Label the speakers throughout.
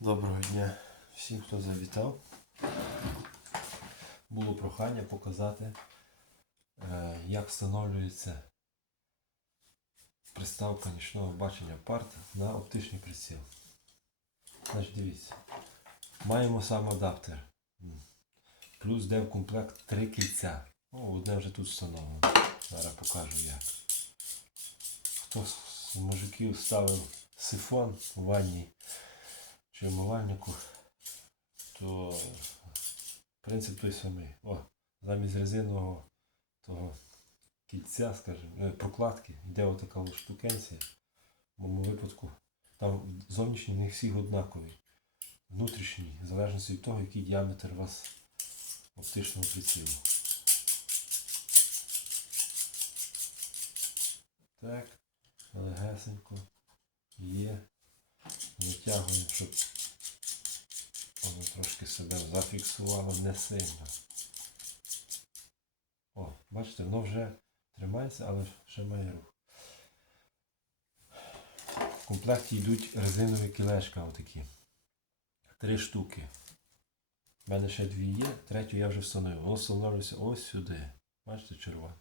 Speaker 1: Доброго дня всім, хто завітав. Було прохання показати, е, як встановлюється приставка нічного бачення парт на оптичний приціл. Значить, дивіться. Маємо сам адаптер. Плюс де в комплект три кільця. О, одне вже тут встановлено. Зараз покажу як. Хто з мужиків ставив сифон у ванні чи умивальнику, то принцип той самий. О, замість резинового того кільця, скажімо, е, прокладки, йде отака штукенція. В моєму випадку там зовнішні не всі однакові. Внутрішні, в залежності від того, який діаметр у вас оптичного прицілу. Так, легесенько є. Витягуємо, щоб воно трошки себе зафіксувало не сильно. О, бачите, воно вже тримається, але ще має рух. В комплекті йдуть резинові кілешка отакі. Три штуки. У мене ще дві є, третю я вже встановив. Воно встановлюється ось сюди. Бачите, червоне.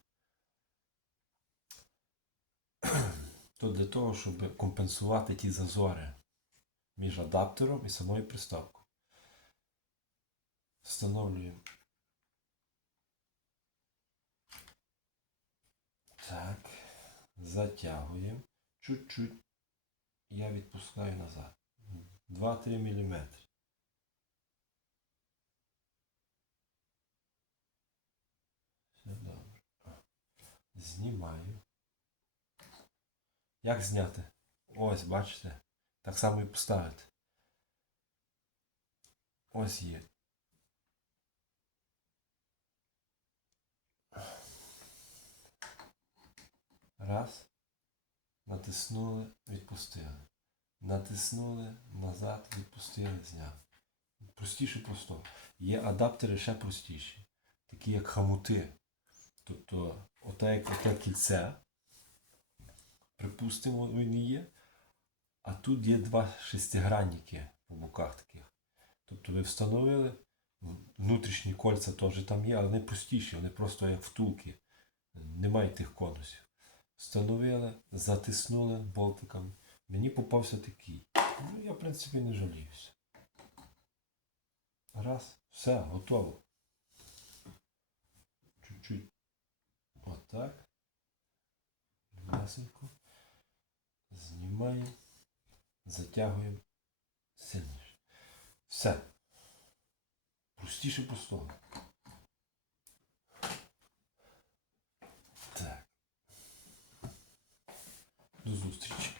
Speaker 1: То для того, щоб компенсувати ті зазори між адаптером і самою приставкою. Встановлюємо. Так. Затягуємо. Чуть-чуть. Я відпускаю назад. 2-3 мм. Все добре. Знімаю. Як зняти? Ось, бачите? Так само і поставити. Ось є. Раз. Натиснули, відпустили. Натиснули, назад, відпустили, зняли. Простіше просто. Є адаптери ще простіші. Такі як хамути. Тобто, оте, оте кільце. Припустимо, він є. Тут є два шестигранники по боках таких. Тобто ви встановили, внутрішні кольця теж там є, але вони простіші, вони просто як втулки. Немає тих конусів. Встановили, затиснули болтиками. Мені попався такий. Ну, я, в принципі, не жаліюся. Раз, все, готово. затягуємо сильніше. Все. Простіше постійно. Так. До зустрічі.